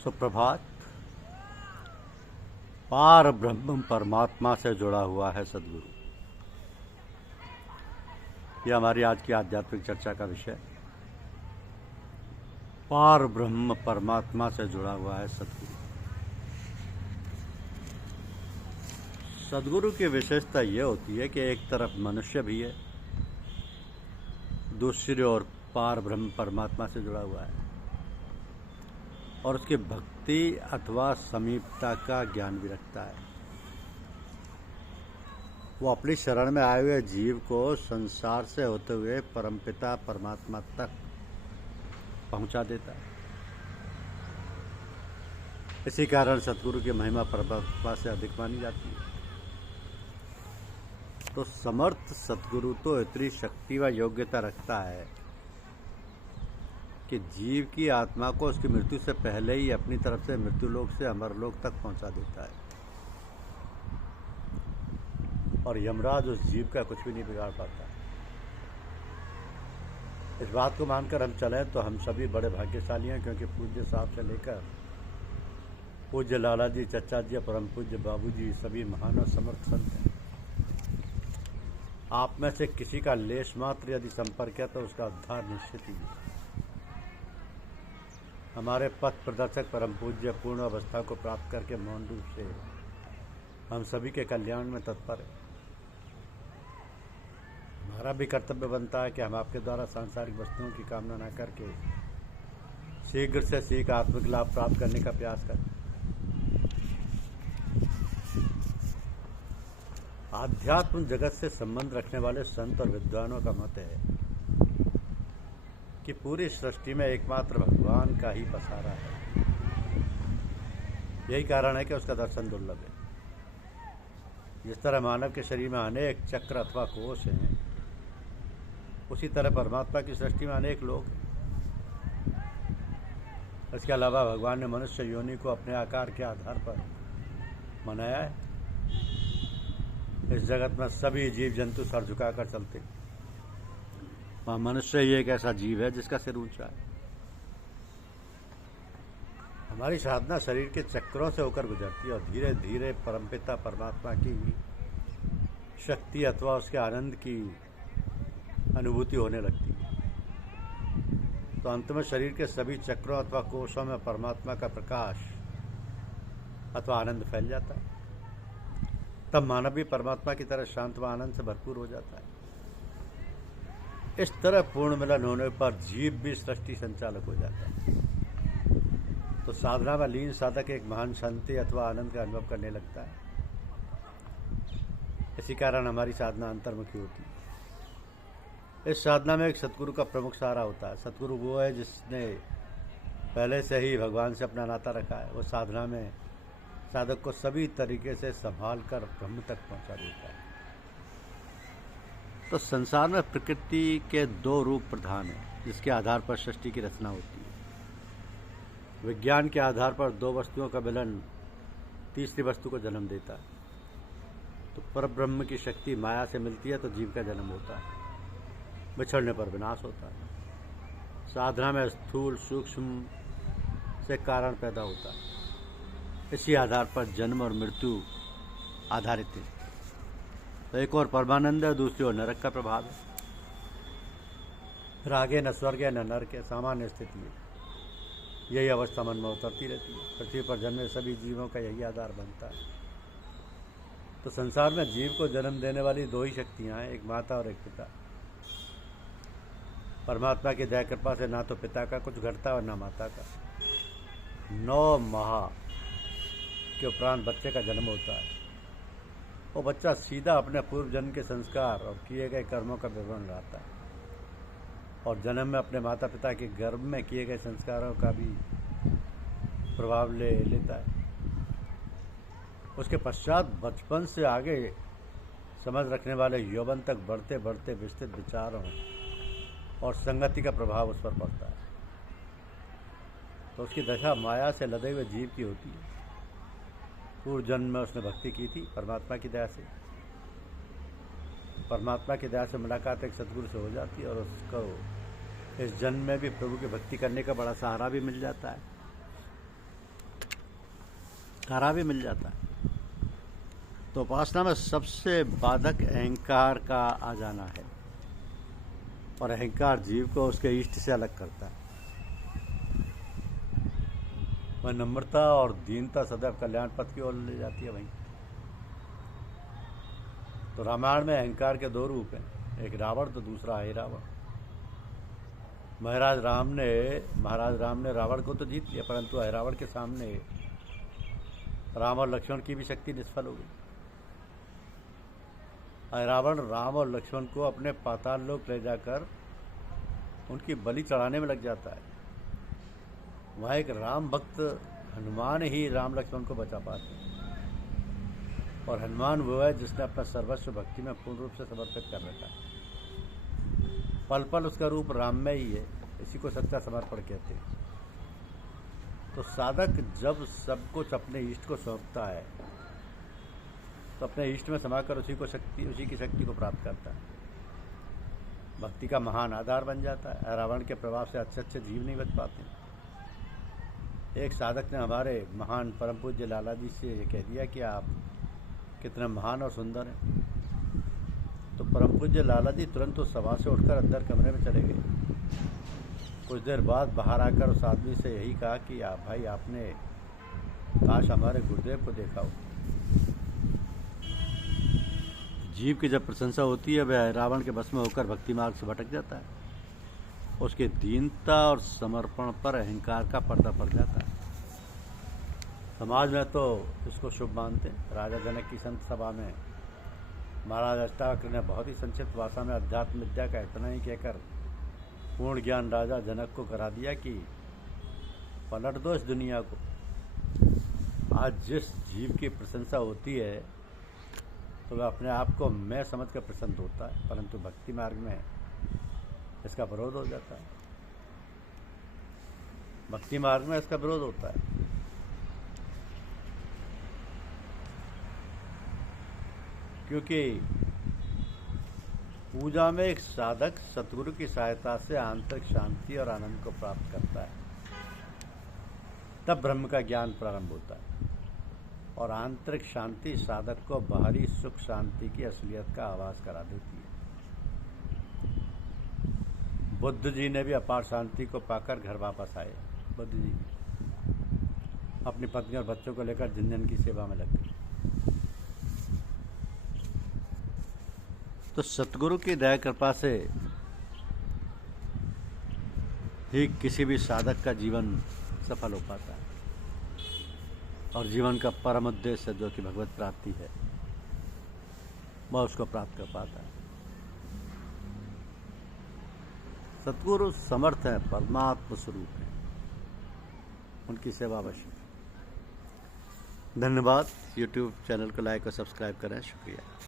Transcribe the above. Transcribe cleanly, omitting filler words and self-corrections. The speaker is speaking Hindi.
सुप्रभात। पार ब्रह्म परमात्मा से जुड़ा हुआ है सदगुरु। यह हमारी आज की आध्यात्मिक चर्चा का विषय। पार ब्रह्म परमात्मा से जुड़ा हुआ है सदगुरु। सदगुरु की विशेषता यह होती है कि एक तरफ मनुष्य भी है, दूसरी ओर पार ब्रह्म परमात्मा से जुड़ा हुआ है और उसकी भक्ति अथवा समीपता का ज्ञान भी रखता है। वो अपनी शरण में आए हुए जीव को संसार से होते हुए परमपिता परमात्मा तक पहुंचा देता है। इसी कारण सतगुरु की महिमा परमात्मा से अधिक मानी जाती है। तो समर्थ सतगुरु तो इतनी शक्ति व योग्यता रखता है कि जीव की आत्मा को उसकी मृत्यु से पहले ही अपनी तरफ से मृत्युलोक से अमरलोक तक पहुंचा देता है और यमराज उस जीव का कुछ भी नहीं बिगाड़ पाता। इस बात को मानकर हम चलें तो हम सभी बड़े भाग्यशाली हैं, क्योंकि पूज्य साहब से लेकर पूज्य लाला जी, चचा जी, परम पूज्य बाबू जी सभी महान और समर्थ संत हैं। आप में से किसी का लेश मात्र यदि संपर्क है तो उसका उद्धार निश्चित ही है। हमारे पथ प्रदर्शक परम पूज्य पूर्ण अवस्था को प्राप्त करके मौन रूप से हम सभी के कल्याण में तत्पर हैं। हमारा भी कर्तव्य बनता है कि हम आपके द्वारा सांसारिक वस्तुओं की कामना न करके शीघ्र से शीघ्र आत्मिक लाभ प्राप्त करने का प्रयास करें। आध्यात्म जगत से संबंध रखने वाले संत और विद्वानों का मत है कि पूरी सृष्टि में एकमात्र भगवान का ही पसारा है। यही कारण है कि उसका दर्शन दुर्लभ है। जिस तरह मानव के शरीर में अनेक चक्र अथवा कोष हैं, उसी तरह परमात्मा की सृष्टि में अनेक लोग हैं। इसके अलावा भगवान ने मनुष्य योनि को अपने आकार के आधार पर बनाया है। इस जगत में सभी जीव जंतु सर झुकाकर चलते हैं। वहाँ मनुष्य ही एक ऐसा जीव है जिसका सिर ऊंचा है। हमारी साधना शरीर के चक्रों से होकर गुजरती है और धीरे धीरे परमपिता परमात्मा की शक्ति अथवा उसके आनंद की अनुभूति होने लगती है। तो अंत में शरीर के सभी चक्रों अथवा कोषों में परमात्मा का प्रकाश अथवा आनंद फैल जाता है। तब मानव भी परमात्मा की तरह शांत व आनंद से भरपूर हो जाता है। इस तरह पूर्ण मिलन होने पर जीव भी सृष्टि संचालक हो जाता है। तो साधना में लीन साधक एक महान शांति अथवा आनंद का अनुभव करने लगता है। इसी कारण हमारी साधना अंतर्मुखी होती है। इस साधना में एक सतगुरु का प्रमुख सहारा होता है। सतगुरु वो है जिसने पहले से ही भगवान से अपना नाता रखा है। वो साधना में साधक को सभी तरीके से संभाल कर ब्रह्म तक पहुंचा देता है। तो संसार में प्रकृति के दो रूप प्रधान हैं, जिसके आधार पर सृष्टि की रचना होती है। विज्ञान के आधार पर दो वस्तुओं का मिलन तीसरी वस्तु को जन्म देता है। तो परब्रह्म की शक्ति माया से मिलती है तो जीव का जन्म होता है, बिछड़ने पर विनाश होता है। साधना में स्थूल सूक्ष्म से कारण पैदा होता है। इसी आधार पर जन्म और मृत्यु आधारित है। तो एक और परमानंद है, दूसरी ओर नरक का प्रभाव है। फिर आगे न स्वर्ग है न नरक है, सामान्य स्थिति है। यही अवस्था मन में उतरती रहती है। पृथ्वी पर जन्मे सभी जीवों का यही आधार बनता है। तो संसार में जीव को जन्म देने वाली दो ही शक्तियां हैं, एक माता और एक पिता। परमात्मा की दया कृपा से ना तो पिता का कुछ घटता और ना माता का। 9 माह के उपरांत बच्चे का जन्म होता है। वो बच्चा सीधा अपने पूर्व जन्म के संस्कार और किए गए कर्मों का विवरण लाता है और जन्म में अपने माता पिता के गर्भ में किए गए संस्कारों का भी प्रभाव ले लेता है। उसके पश्चात बचपन से आगे समझ रखने वाले यौवन तक बढ़ते बढ़ते विस्तृत विचारों और संगति का प्रभाव उस पर पड़ता है। तो उसकी दशा माया से लदे हुए जीव की होती है। पूर्व जन्म में उसने भक्ति की थी परमात्मा की दया से। परमात्मा की दया से मुलाकात एक सतगुरु से हो जाती है और उसको इस जन्म में भी प्रभु की भक्ति करने का बड़ा सहारा भी मिल जाता है। छुटकारा भी मिल जाता है। तो उपासना में सबसे बाधक अहंकार का आ जाना है, और अहंकार जीव को उसके इष्ट से अलग करता है। वह नम्रता और दीनता सदैव कल्याण पथ की ओर ले जाती है। वहीं तो रामायण में अहंकार के दो रूप हैं, एक रावण तो दूसरा है रावण। महाराज राम ने रावण को तो जीत लिया, परंतु रावण के सामने राम और लक्ष्मण की भी शक्ति निष्फल हो गई। रावण राम और लक्ष्मण को अपने पाताल लोक ले जाकर उनकी बलि चढ़ाने में लग जाता है। वहाँ एक राम भक्त हनुमान ही राम लक्ष्मण को बचा पाते हैं, और हनुमान वो है जिसने अपना सर्वस्व भक्ति में पूर्ण रूप से समर्पित कर रखा है। पल पल उसका रूप राम में ही है, इसी को सच्चा समर्पण कहते हैं। तो साधक जब सब कुछ अपने इष्ट को सौंपता है तो अपने इष्ट में समाकर उसी की शक्ति को प्राप्त करता है। भक्ति का महान आधार बन जाता है। रावण के प्रभाव से अच्छे जीव नहीं बच पाते। एक साधक ने हमारे महान परम पूज्य लाला जी से ये कह दिया कि आप कितने महान और सुंदर हैं। तो परम पूज्य लाला जी तुरंत उस सभा से उठकर अंदर कमरे में चले गए। कुछ देर बाद बाहर आकर उस आदमी से यही कहा कि भाई आपने काश हमारे गुरुदेव को देखा हो। जीव की जब प्रशंसा होती है वह रावण के बस में होकर भक्ति मार्ग से भटक जाता है। उसके दीनता और समर्पण पर अहंकार का पर्दा पड़ जाता है। समाज में तो इसको शुभ मानते हैं। राजा जनक की संत सभा में महाराज अष्टावक्र ने बहुत ही संक्षिप्त भाषा में अध्यात्म विद्या का इतना ही कहकर पूर्ण ज्ञान राजा जनक को करा दिया कि पलट दो इस दुनिया को। आज जिस जीव की प्रशंसा होती है तो वह अपने आप को मैं समझ कर प्रसन्न होता है, परंतु भक्ति मार्ग में इसका विरोध हो जाता है। भक्ति मार्ग में इसका विरोध होता है। क्योंकि पूजा में एक साधक सतगुरु की सहायता से आंतरिक शांति और आनंद को प्राप्त करता है, तब ब्रह्म का ज्ञान प्रारंभ होता है। और आंतरिक शांति साधक को बाहरी सुख शांति की असलियत का आभास करा देती है। बुद्ध जी ने भी अपार शांति को पाकर घर वापस आए। बुद्ध जी अपनी पत्नी और बच्चों को लेकर जिन की सेवा में लग गए। तो सतगुरु की दया कृपा से ही किसी भी साधक का जीवन सफल हो पाता है, और जीवन का परम उद्देश्य जो कि भगवत प्राप्ति है वह उसको प्राप्त कर पाता है। सतगुरु समर्थ है, परमात्म स्वरूप है, उनकी सेवा अवश्य। धन्यवाद। YouTube चैनल को लाइक और सब्सक्राइब करें। शुक्रिया।